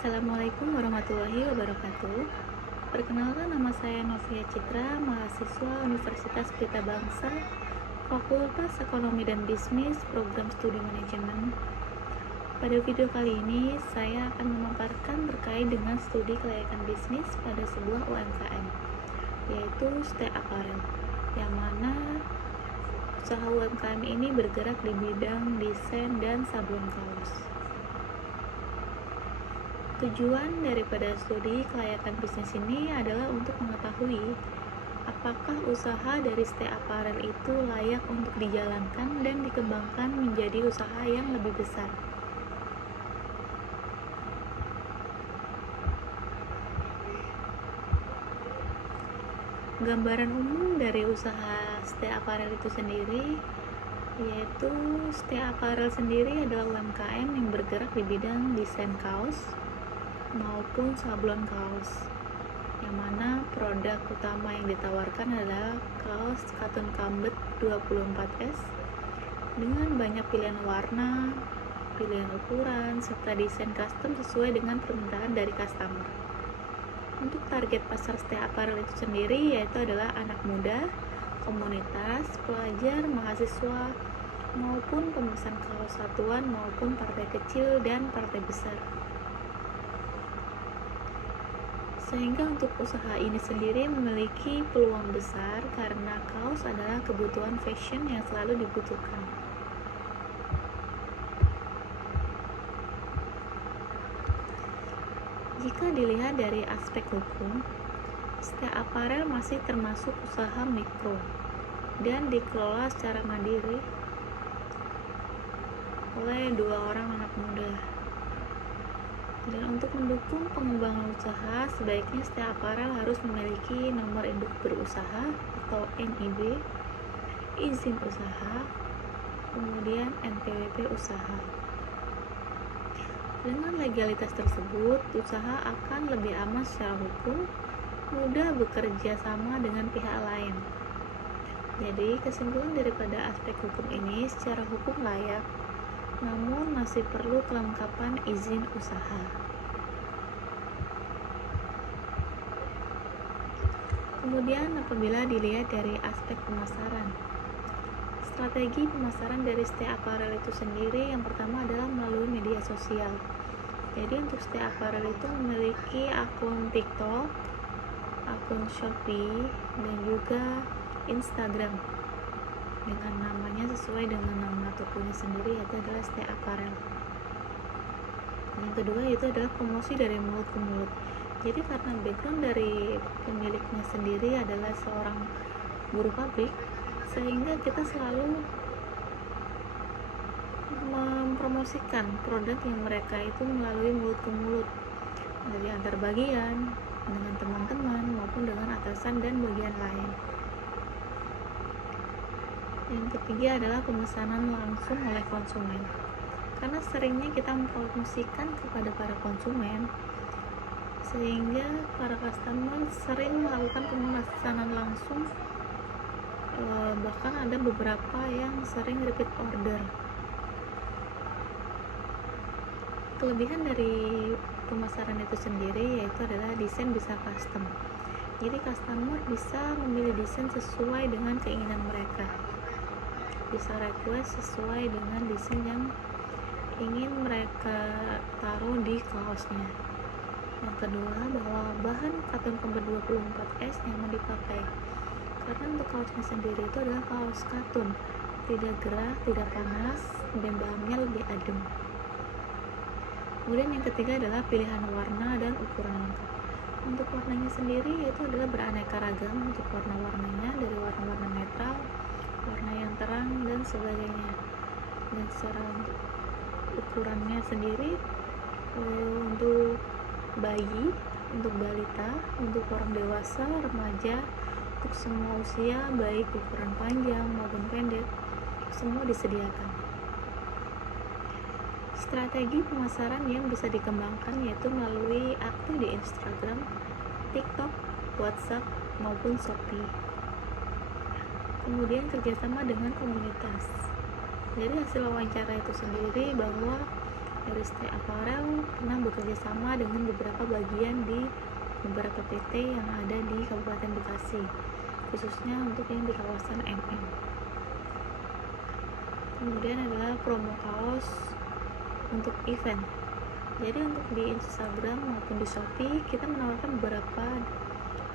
Assalamualaikum warahmatullahi wabarakatuh. Perkenalkan, nama saya Novia Citra, mahasiswa Universitas Pelita Bangsa, Fakultas Ekonomi dan Bisnis, Program Studi Manajemen. Pada video kali ini, saya akan memaparkan terkait dengan studi kelayakan bisnis pada sebuah UMKM, yaitu ST Apparel, yang mana usaha UMKM ini bergerak di bidang desain dan sablon kaos. Tujuan daripada studi kelayakan bisnis ini adalah untuk mengetahui apakah usaha dari ST Apparel itu layak untuk dijalankan dan dikembangkan menjadi usaha yang lebih besar. Gambaran umum dari usaha ST Apparel itu sendiri, yaitu ST Apparel sendiri adalah UMKM yang bergerak di bidang desain kaos maupun sablon kaos, yang mana produk utama yang ditawarkan adalah kaos katun kambet 24S dengan banyak pilihan warna, pilihan ukuran, serta desain custom sesuai dengan permintaan dari customer. Untuk target pasar ST Apparel itu sendiri yaitu adalah anak muda, komunitas, pelajar, mahasiswa, maupun pemesan kaos satuan maupun partai kecil dan partai besar. Sehingga untuk usaha ini sendiri memiliki peluang besar karena kaos adalah kebutuhan fashion yang selalu dibutuhkan. Jika dilihat dari aspek hukum, ST Apparel masih termasuk usaha mikro dan dikelola secara mandiri oleh 2 orang anak muda. Dan untuk mendukung pengembangan usaha, sebaiknya ST Apparel harus memiliki nomor induk berusaha atau NIB, izin usaha, kemudian NPWP usaha. Dengan legalitas tersebut, usaha akan lebih aman secara hukum, mudah bekerja sama dengan pihak lain. Jadi, kesimpulan daripada aspek hukum ini secara hukum layak, namun masih perlu kelengkapan izin usaha. Kemudian apabila dilihat dari aspek pemasaran, strategi pemasaran dari ST Apparel itu sendiri yang pertama adalah melalui media sosial. Jadi untuk ST Apparel itu memiliki akun TikTok, akun Shopee, dan juga Instagram dengan namanya sesuai dengan nama tokonya sendiri, yaitu adalah ST Apparel. Yang kedua yaitu adalah promosi dari mulut ke mulut. Jadi karena background dari pemiliknya sendiri adalah seorang buruh pabrik, sehingga kita selalu mempromosikan produk yang mereka itu melalui mulut ke mulut, dari antar bagian, dengan teman-teman maupun dengan atasan dan bagian lain. Yang ketiga adalah pemesanan langsung oleh konsumen. Karena seringnya kita mempromosikan kepada para konsumen, sehingga para customer sering melakukan pemesanan langsung, bahkan ada beberapa yang sering repeat order. Kelebihan dari pemasaran itu sendiri yaitu adalah desain bisa custom. Jadi customer bisa memilih desain sesuai dengan keinginan mereka, bisa request sesuai dengan desain yang ingin mereka taruh di kaosnya. Yang kedua, bahwa bahan katun kambet 24S nyaman dipakai, karena untuk kaosnya sendiri itu adalah kaos katun, tidak gerah, tidak panas, dan bahannya lebih adem. Kemudian yang ketiga adalah pilihan warna dan ukuran lengkap. Untuk warnanya sendiri yaitu adalah beraneka ragam untuk warna-warnanya, dari warna-warna netral, warna yang terang, dan sebagainya. Dan secara ukurannya sendiri, untuk bayi, untuk balita, untuk orang dewasa, remaja, untuk semua usia, baik ukuran panjang maupun pendek, semua disediakan. Strategi pemasaran yang bisa dikembangkan yaitu melalui aktif di Instagram, TikTok, WhatsApp, maupun Shopee. Kemudian kerjasama dengan komunitas. Dari hasil wawancara itu sendiri bahwa dari ST Apparel pernah bekerja sama dengan beberapa bagian di beberapa PT yang ada di Kabupaten Bekasi, khususnya untuk yang di kawasan MM. Kemudian adalah promo kaos untuk event. Jadi untuk di Instagram maupun di Shopee kita menawarkan beberapa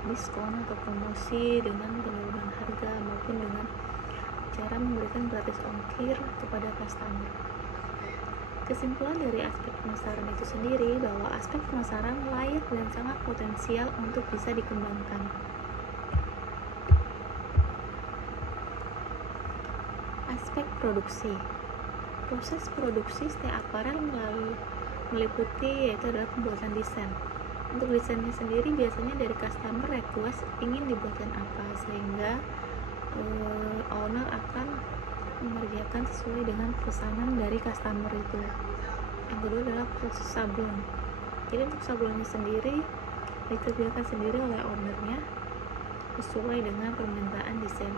diskon atau promosi dengan penurunan harga maupun dengan cara memberikan gratis ongkir kepada customer. Kesimpulan dari aspek pemasaran itu sendiri bahwa aspek pemasaran layak dan sangat potensial untuk bisa dikembangkan. Aspek produksi. Proses produksi ST Apparel meliputi yaitu adalah pembuatan desain. Untuk desainnya sendiri biasanya dari customer request ingin dibuatkan apa, sehingga owner akan mengerjakan sesuai dengan pesanan dari customer itu. Yang kedua adalah proses sablon. Jadi untuk sablonnya sendiri dikerjakan sendiri oleh ownernya sesuai dengan permintaan desain.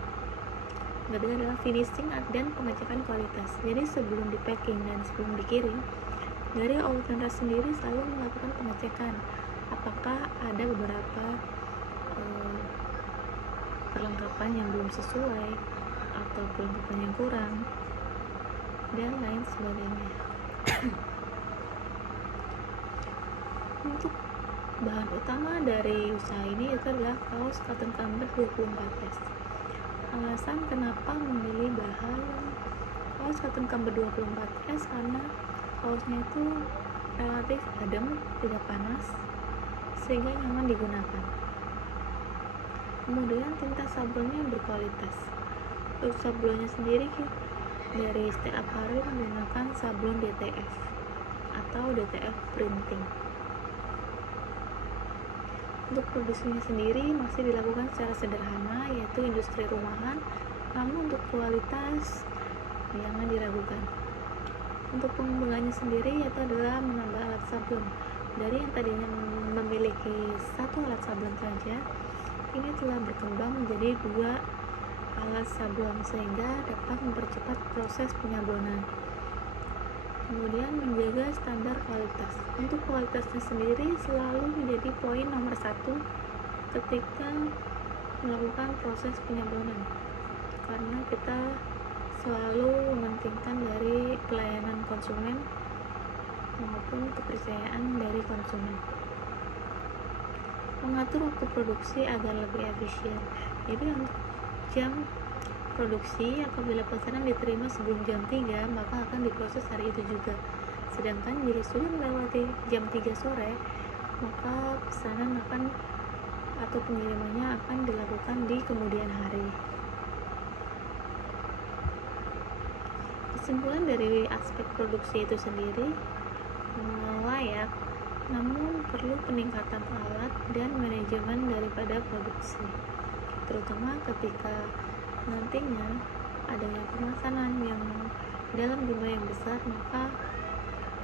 Yang ketiga adalah finishing dan pengecekan kualitas. Jadi sebelum di packing dan sebelum dikirim, dari owner sendiri selalu melakukan pengecekan apakah ada beberapa perlengkapan yang belum sesuai atau perlengkapan yang kurang dan lain sebagainya. Untuk bahan utama dari usaha ini itu adalah kaos cotton camber 24S. Alasan kenapa memilih bahan kaos cotton camber 24S karena kaosnya itu relatif adem, tidak panas, sehingga nyaman digunakan. Kemudian tinta sablonnya berkualitas. Untuk sablonnya sendiri dari ST Apparel menggunakan sablon DTF atau DTF printing. Untuk produksinya sendiri masih dilakukan secara sederhana, yaitu industri rumahan, namun untuk kualitas jangan diragukan. Untuk pengembangannya sendiri yaitu adalah menambah alat sablon. Dari yang tadinya memiliki satu alat sablon saja, ini telah berkembang menjadi 2 alat sablon sehingga dapat mempercepat proses penyablonan. Kemudian menjaga standar kualitas. Untuk kualitasnya sendiri selalu menjadi poin nomor 1 ketika melakukan proses penyablonan, karena kita selalu mementingkan dari pelayanan konsumen maupun kepercayaan dari konsumen. Mengatur waktu produksi agar lebih efisien. Jadi untuk jam produksi, apabila pesanan diterima sebelum jam 3 maka akan diproses hari itu juga. Sedangkan jika sudah melewati jam 3 sore maka pesanan akan atau pengirimannya akan dilakukan di kemudian hari. Kesimpulan dari aspek produksi itu sendiri layak, namun perlu peningkatan alat dan manajemen daripada produksi, terutama ketika nantinya adanya pemesanan yang dalam jumlah yang besar, maka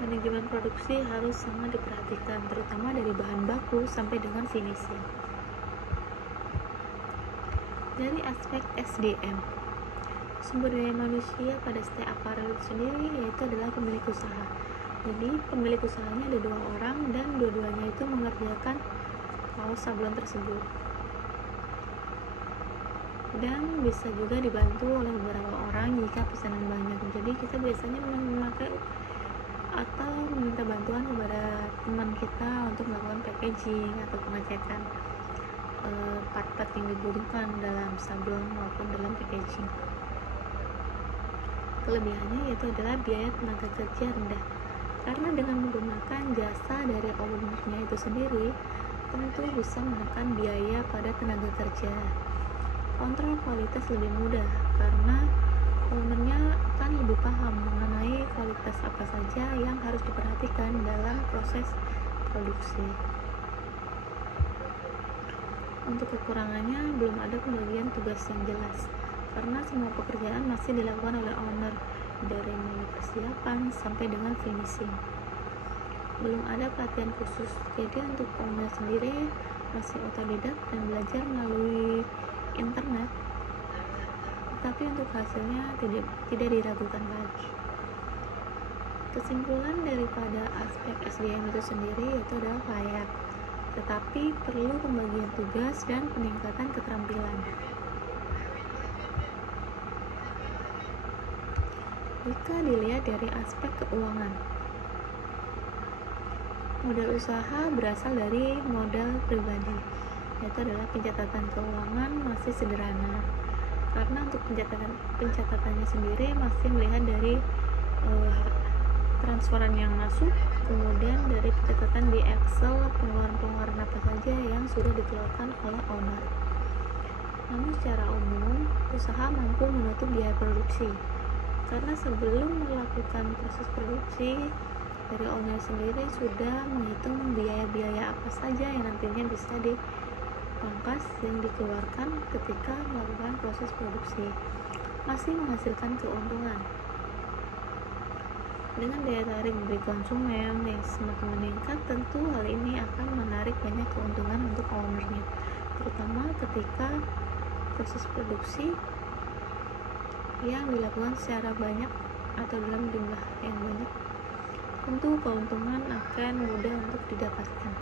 manajemen produksi harus sangat diperhatikan, terutama dari bahan baku sampai dengan finishing. Dari aspek SDM, sumber daya manusia pada ST Apparel itu sendiri yaitu adalah pemilik usaha. Jadi pemilik usahanya ada 2 orang dan dua-duanya itu mengerjakan kaos sablon tersebut, dan bisa juga dibantu oleh beberapa orang jika pesanan banyak. Jadi kita biasanya memakai atau meminta bantuan kepada teman kita untuk melakukan packaging atau pengecekan part-part yang dibutuhkan dalam sablon maupun dalam packaging. Kelebihannya yaitu adalah biaya tenaga kerja rendah, karena dengan menggunakan jasa dari ownernya itu sendiri tentu bisa menekan biaya pada tenaga kerja. Kontrol kualitas lebih mudah karena ownernya akan lebih paham mengenai kualitas apa saja yang harus diperhatikan dalam proses produksi. Untuk kekurangannya, belum ada pembagian tugas yang jelas karena semua pekerjaan masih dilakukan oleh owner, dari mulai persiapan sampai dengan finishing. Belum ada pelatihan khusus, jadi untuk owner sendiri masih otodidak dan belajar melalui internet, tapi untuk hasilnya tidak diragukan lagi. Kesimpulan daripada aspek SDM itu sendiri yaitu adalah layak, tetapi perlu pembagian tugas dan peningkatan keterampilan. Jika dilihat dari aspek keuangan, modal usaha berasal dari modal pribadi, yaitu adalah pencatatan keuangan masih sederhana, karena untuk pencatatannya sendiri masih melihat dari transferan yang masuk, kemudian dari pencatatan di Excel pengeluaran apa saja yang sudah dikeluarkan oleh owner. Namun secara umum, usaha mampu menutup biaya produksi, karena sebelum melakukan proses produksi, dari owner sendiri sudah menghitung biaya-biaya apa saja yang nantinya bisa dipangkas yang dikeluarkan ketika melakukan proses produksi, masih menghasilkan keuntungan. Dengan daya tarik dari konsumen yang semakin meningkat, tentu hal ini akan menarik banyak keuntungan untuk ownernya, terutama ketika proses produksi yang dilakukan secara banyak atau dalam jumlah yang banyak, tentu keuntungan akan mudah untuk didapatkan.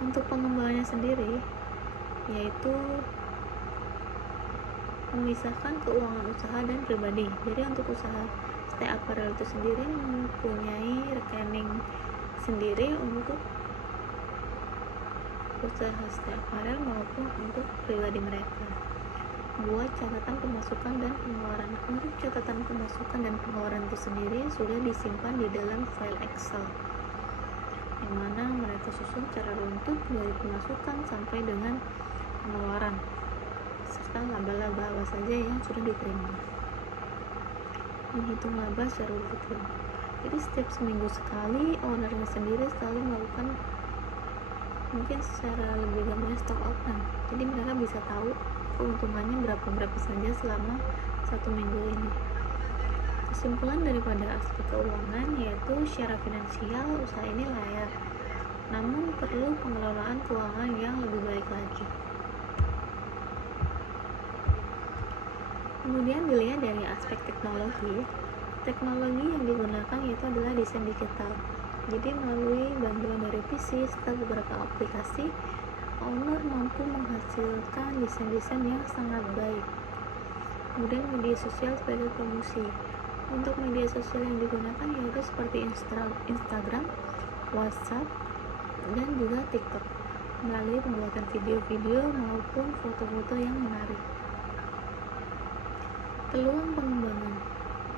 Untuk pengembangannya sendiri, yaitu memisahkan keuangan usaha dan pribadi. Jadi untuk usaha stay apparel itu sendiri mempunyai rekening sendiri untuk usaha stay apparel maupun untuk pribadi mereka. Buat catatan pemasukan dan pengeluaran. Untuk catatan pemasukan dan pengeluaran itu sendiri sudah disimpan di dalam file Excel, yang mana mereka susun secara runtut dari pemasukan sampai dengan pengeluaran, serta laba-laba apa saja yang sudah diterima. Menghitung laba secara rutin. Jadi setiap seminggu sekali, ownernya sendiri selalu melakukan mungkin secara lebih gampang stock option. Jadi mereka bisa tahu keuntungannya berapa saja selama 1 minggu ini. Kesimpulan daripada aspek keuangan yaitu secara finansial usaha ini layak, namun perlu pengelolaan keuangan yang lebih baik lagi. Kemudian dilihat dari aspek teknologi yang digunakan yaitu adalah desain digital. Jadi melalui bantuan dari PC serta beberapa aplikasi, owner mampu menghasilkan desain-desain yang sangat baik. Kemudian media sosial sebagai promosi. Untuk media sosial yang digunakan yaitu seperti Instagram, WhatsApp, dan juga TikTok, melalui pembuatan video-video maupun foto-foto yang menarik. Peluang pengembangan.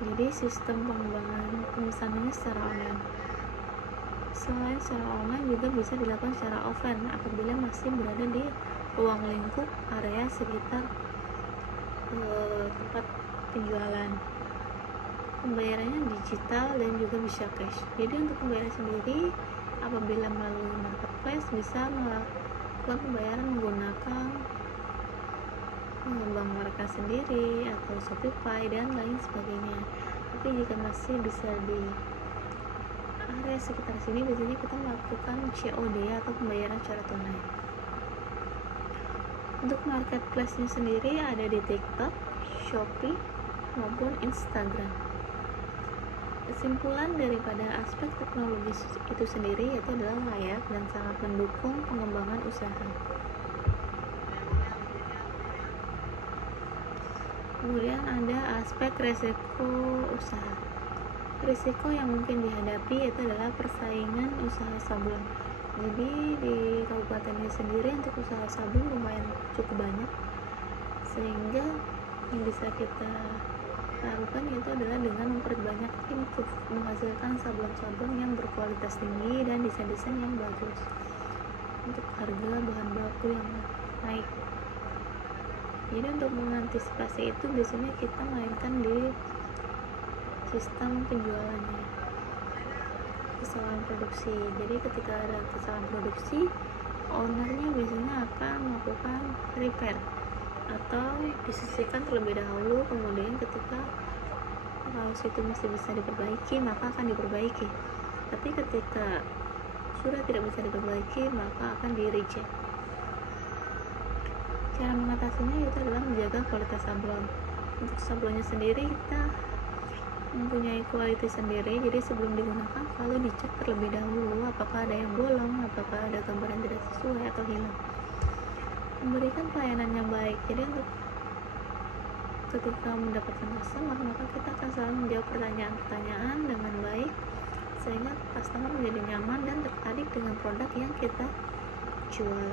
Jadi sistem pengembangan pemesanannya secara online. Selain secara online juga bisa dilakukan secara offline apabila masih berada di ruang lingkup area sekitar tempat penjualan. Pembayarannya digital dan juga bisa cash. Jadi untuk pembayaran sendiri apabila melalui marketplace bisa melakukan pembayaran menggunakan bank mereka sendiri atau Shopify dan lain sebagainya. Tapi jika masih bisa di area sekitar sini, biasanya kita melakukan COD atau pembayaran secara tunai. Untuk marketplace-nya sendiri ada di TikTok, Shopee, maupun Instagram. Kesimpulan daripada aspek teknologi itu sendiri yaitu adalah layak dan sangat mendukung pengembangan usaha. Kemudian ada aspek resiko usaha. Risiko yang mungkin dihadapi itu adalah persaingan usaha sablon. Jadi di kabupaten ini sendiri untuk usaha sablon lumayan cukup banyak, sehingga yang bisa kita lakukan itu adalah dengan memperbanyak tim untuk menghasilkan sablon-sablon yang berkualitas tinggi dan desain-desain yang bagus untuk harga bahan baku yang naik. Jadi untuk mengantisipasi itu biasanya kita mainkan di sistem penjualannya, kesalahan produksi. Jadi ketika ada kesalahan produksi, ownernya biasanya akan melakukan repair atau disisihkan terlebih dahulu, kemudian ketika kalau situ masih bisa diperbaiki maka akan diperbaiki, tapi ketika sudah tidak bisa diperbaiki maka akan di reject. Cara mengatasinya itu adalah menjaga kualitas sablon. Untuk sablonnya sendiri kita mempunyai quality sendiri, jadi sebelum digunakan selalu dicek terlebih dahulu apakah ada yang bolong, apakah ada gambar yang tidak sesuai atau hilang. Memberikan pelayanan yang baik, jadi untuk ketika mendapatkan customer, maka kita akan selalu menjawab pertanyaan-pertanyaan dengan baik sehingga customer menjadi nyaman dan tertarik dengan produk yang kita jual.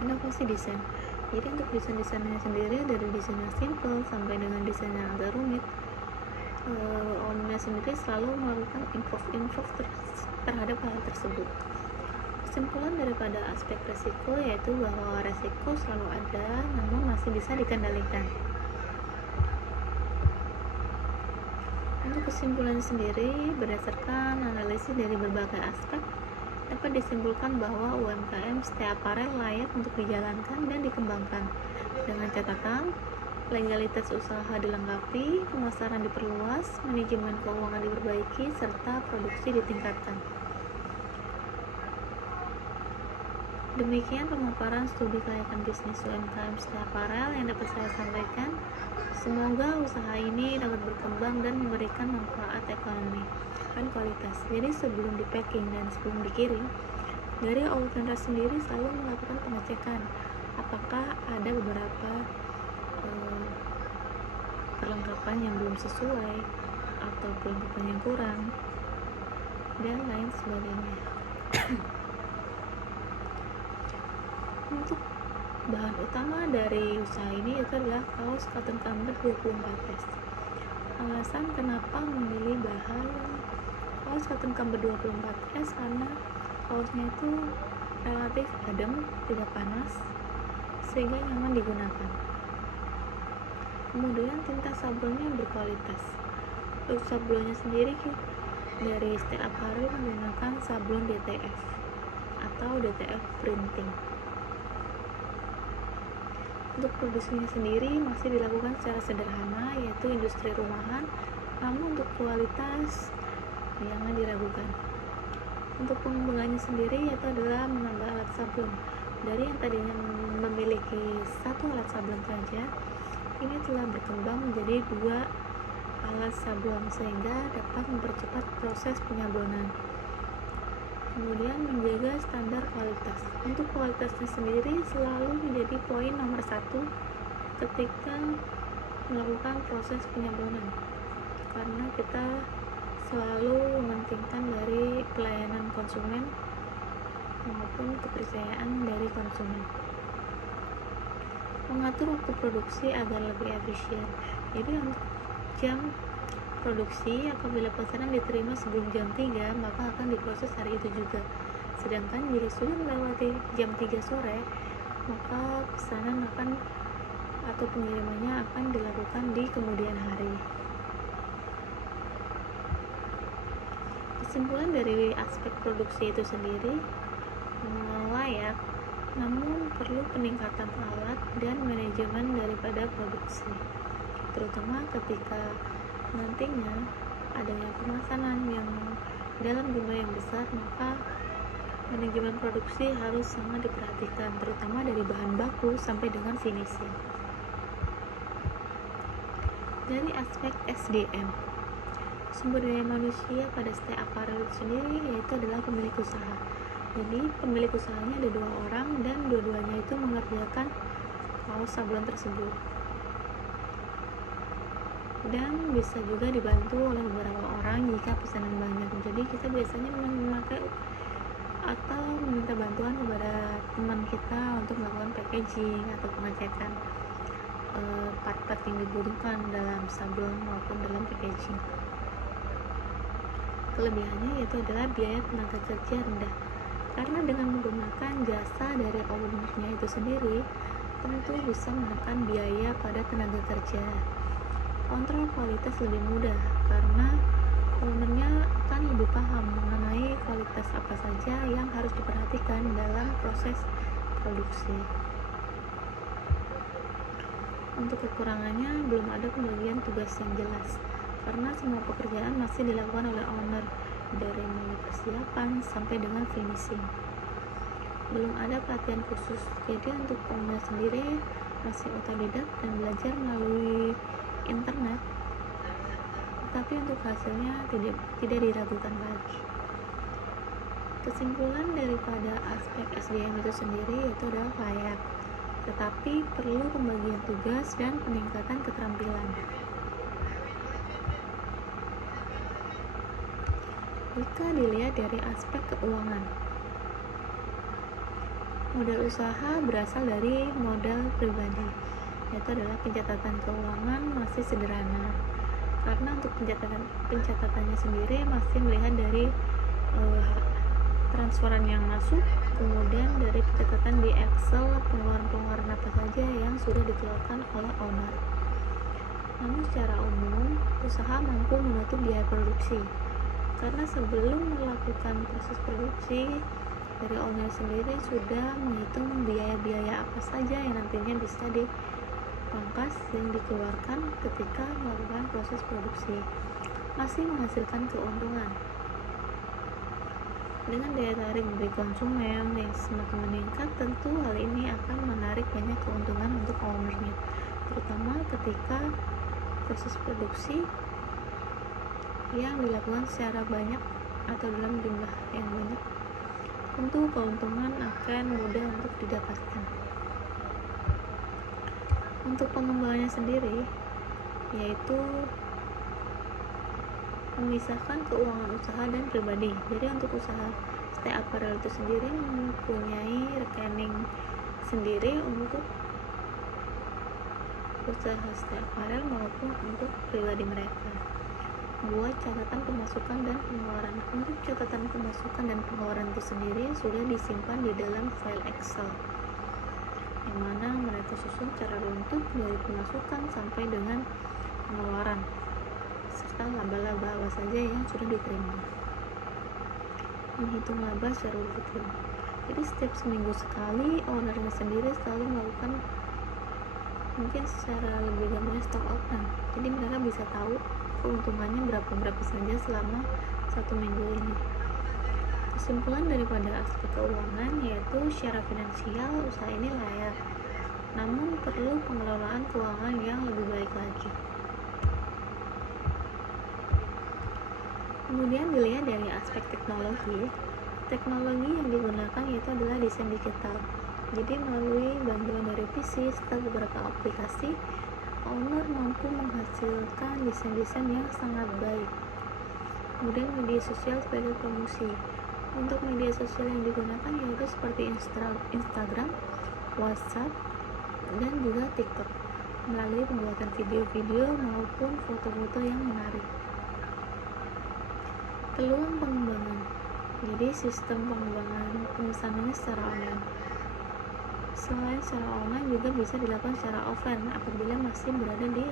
Inovasi desain, jadi untuk desainnya sendiri dari desain yang simple sampai dengan desain yang agak rumit, owner sendiri selalu melakukan improve terhadap hal tersebut. Kesimpulan daripada aspek resiko yaitu bahwa resiko selalu ada namun masih bisa dikendalikan. Untuk kesimpulan sendiri, berdasarkan analisis dari berbagai aspek, dapat disimpulkan bahwa UMKM ST Apparel layak untuk dijalankan dan dikembangkan dengan catatan legalitas usaha dilengkapi, pemasaran diperluas, manajemen keuangan diperbaiki, serta produksi ditingkatkan. Demikian pemaparan studi kelayakan bisnis UMKM ST Apparel yang dapat saya sampaikan. Semoga usaha ini dapat berkembang dan memberikan manfaat ekonomi dan kualitas. Jadi sebelum di packing dan sebelum dikirim, dari owner sendiri selalu melakukan pengecekan apakah ada beberapa perlengkapan yang belum sesuai atau perlengkapan yang kurang dan lain sebagainya. Untuk bahan utama dari usaha ini itu adalah kaos cotton combat 24S. Alasan kenapa memilih bahan kaos cotton combat 24S karena kaosnya itu relatif adem, tidak panas, sehingga nyaman digunakan. Kemudian tinta sablonnya berkualitas. Untuk sablonnya sendiri dari ST Apparel menggunakan sablon DTF atau DTF printing. Untuk produksinya sendiri masih dilakukan secara sederhana, yaitu industri rumahan, namun untuk kualitas jangan diragukan. Untuk pengembangannya sendiri yaitu adalah menambah alat sablon. Dari yang tadinya memiliki satu alat sablon saja, ini telah berkembang menjadi 2 alat sablon sehingga dapat mempercepat proses penyablonan. Kemudian menjaga standar kualitas. Untuk kualitasnya sendiri selalu menjadi poin nomor 1 ketika melakukan proses penyablonan, karena kita selalu mementingkan dari pelayanan konsumen maupun kepercayaan dari konsumen. Mengatur waktu produksi agar lebih efisien. Jadi untuk jam produksi, apabila pesanan diterima sebelum jam 3 maka akan diproses hari itu juga. Sedangkan jika sudah melewati jam 3 sore maka pesanan akan atau pengirimannya akan dilakukan di kemudian hari. Kesimpulan dari aspek produksi itu sendiri layak, namun perlu peningkatan alat dan manajemen daripada produksi, terutama ketika nantinya adanya pemesanan yang dalam jumlah yang besar, maka manajemen produksi harus sangat diperhatikan, terutama dari bahan baku sampai dengan finishing. Dari aspek SDM, sumber daya manusia pada ST Apparel itu sendiri yaitu adalah pemilik usaha. Jadi pemilik usahanya ada 2 orang dan dua-duanya itu mengerjakan kaos sablon tersebut, dan bisa juga dibantu oleh beberapa orang jika pesanan banyak. Jadi kita biasanya memakai atau meminta bantuan kepada teman kita untuk melakukan packaging atau pengecekan part-part yang dibutuhkan dalam sablon maupun dalam packaging. Kelebihannya yaitu adalah biaya tenaga kerja rendah, karena dengan menggunakan jasa dari ownernya itu sendiri tentu bisa menekan biaya pada tenaga kerja. Kontrol kualitas lebih mudah karena ownernya akan lebih paham mengenai kualitas apa saja yang harus diperhatikan dalam proses produksi. Untuk kekurangannya, belum ada pembagian tugas yang jelas karena semua pekerjaan masih dilakukan oleh owner, dari mulai persiapan sampai dengan finishing. Belum ada pelatihan khusus, jadi untuk owner sendiri masih otodidak dan belajar melalui internet. tapi untuk hasilnya tidak diragukan lagi. Kesimpulan daripada aspek SDM itu sendiri yaitu adalah layak, tetapi perlu pembagian tugas dan peningkatan keterampilan. Jika dilihat dari aspek keuangan, modal usaha berasal dari modal pribadi, yaitu adalah pencatatan keuangan masih sederhana, karena untuk pencatatannya sendiri masih melihat dari transferan yang masuk, kemudian dari pencatatan di Excel pengeluaran apa saja yang sudah dikeluarkan oleh owner. Namun secara umum, usaha mampu menutup biaya produksi, karena sebelum melakukan proses produksi, dari owner sendiri sudah menghitung biaya-biaya apa saja yang nantinya bisa dipangkas yang dikeluarkan ketika melakukan proses produksi, masih menghasilkan keuntungan. Dengan daya tarik dari konsumen yang semakin meningkat, tentu hal ini akan menarik banyak keuntungan untuk ownernya, terutama ketika proses produksi yang dilakukan secara banyak atau dalam jumlah yang banyak. Tentu keuntungan akan mudah untuk didapatkan. Untuk pengembangannya sendiri, yaitu memisahkan keuangan usaha dan pribadi. Jadi untuk usaha stay apparel itu sendiri mempunyai rekening sendiri untuk usaha stay apparel maupun untuk pribadi mereka. Buat catatan pemasukan dan pengeluaran. Untuk catatan pemasukan dan pengeluaran itu sendiri sudah disimpan di dalam file Excel, yang mana mereka susun secara runtut dari pemasukan sampai dengan pengeluaran, serta laba-laba apa saja yang sudah diterima. Menghitung laba secara rutin. Jadi setiap seminggu sekali, ownernya sendiri selalu melakukan mungkin secara lebih gampangnya stock option. Jadi mereka bisa tahu keuntungannya berapa saja selama 1 minggu ini. Kesimpulan daripada aspek keuangan yaitu secara finansial usaha ini layak, namun perlu pengelolaan keuangan yang lebih baik lagi. Kemudian dilihat dari aspek teknologi yang digunakan yaitu adalah desain digital. Jadi melalui bantuan dari PC serta beberapa aplikasi, owner mampu menghasilkan desain-desain yang sangat baik. Kemudian media sosial sebagai promosi. Untuk media sosial yang digunakan yaitu seperti Instagram, WhatsApp, dan juga TikTok, melalui pembuatan video-video maupun foto-foto yang menarik. Peluang pengembangan. Jadi sistem pengembangan pemesanannya secara online. Selain secara online juga bisa dilakukan secara offline apabila masih berada di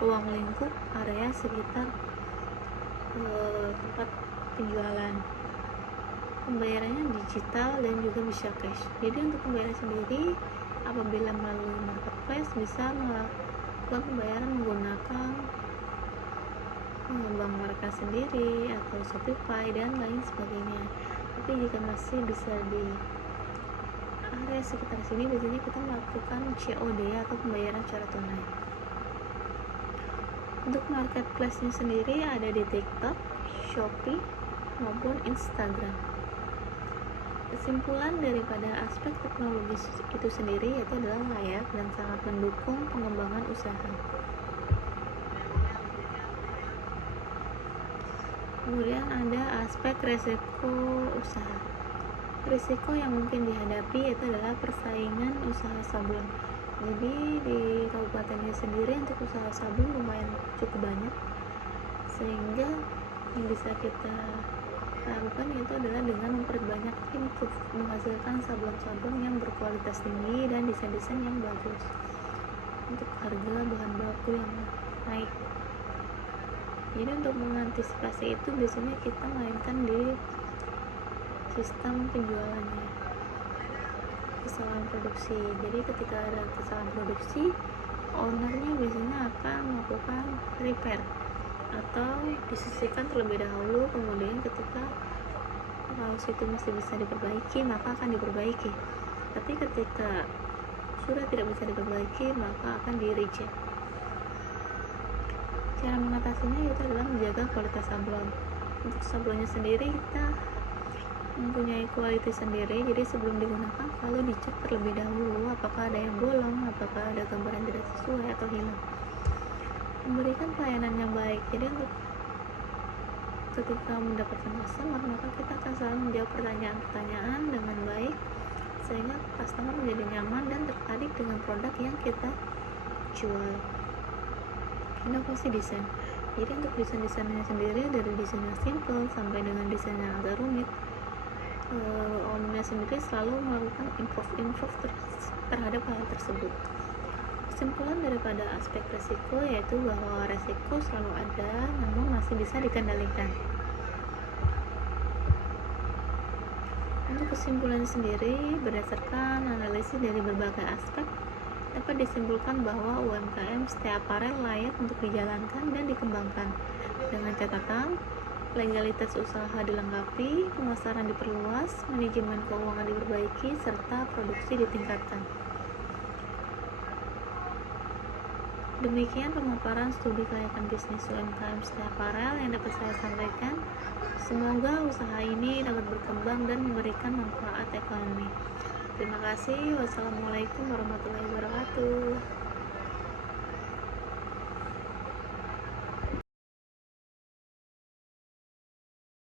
ruang lingkup area sekitar tempat penjualan. Pembayarannya digital dan juga bisa cash. Jadi untuk pembayaran sendiri apabila melalui marketplace bisa melakukan pembayaran menggunakan bank mereka sendiri atau Shopify dan lain sebagainya. Tapi jika masih bisa di area sekitar sini, biasanya kita melakukan COD atau pembayaran secara tunai. Untuk marketplace-nya sendiri ada di TikTok, Shopee, maupun Instagram. Kesimpulan daripada aspek teknologi itu sendiri yaitu adalah layak dan sangat mendukung pengembangan usaha. Kemudian ada aspek resiko usaha. Risiko yang mungkin dihadapi yaitu adalah persaingan usaha sablon. Jadi di kabupatennya sendiri untuk usaha sablon lumayan cukup banyak, sehingga yang bisa kita lakukan yaitu adalah dengan memperbanyak improve, menghasilkan sablon-sablon yang berkualitas tinggi dan desain-desain yang bagus untuk harga bahan baku yang naik. Jadi untuk mengantisipasi itu biasanya kita mainkan di sistem penjualannya, kesalahan produksi. Jadi ketika ada kesalahan produksi, ownernya biasanya akan melakukan repair atau disisihkan terlebih dahulu, kemudian ketika kalau situ masih bisa diperbaiki maka akan diperbaiki, tapi ketika sudah tidak bisa diperbaiki maka akan di reject. Cara mengatasinya itu adalah menjaga kualitas sablon. Untuk sablonnya sendiri kita mempunyai kualitas sendiri, jadi sebelum digunakan selalu dicek terlebih dahulu apakah ada yang bolong, apakah ada gambar yang tidak sesuai atau hilang. Memberikan pelayanan yang baik, jadi untuk ketika mendapatkan customer maka kita akan selalu menjawab pertanyaan-pertanyaan dengan baik sehingga customer menjadi nyaman dan tertarik dengan produk yang kita jual. Inovasi desain, jadi untuk desainnya sendiri dari desain yang simple sampai dengan desain yang agak rumit, Omnia sendiri selalu melakukan improve terhadap hal tersebut. Kesimpulan daripada aspek resiko yaitu bahwa resiko selalu ada namun masih bisa dikendalikan. Untuk kesimpulan sendiri, berdasarkan analisis dari berbagai aspek, dapat disimpulkan bahwa UMKM ST Apparel layak untuk dijalankan dan dikembangkan dengan catatan legalitas usaha dilengkapi, pemasaran diperluas, manajemen keuangan diperbaiki, serta produksi ditingkatkan. Demikian pemaparan studi kelayakan bisnis UMKM ST Apparel yang dapat saya sampaikan. Semoga usaha ini dapat berkembang dan memberikan manfaat ekonomi. Terima kasih. Wassalamualaikum warahmatullahi wabarakatuh.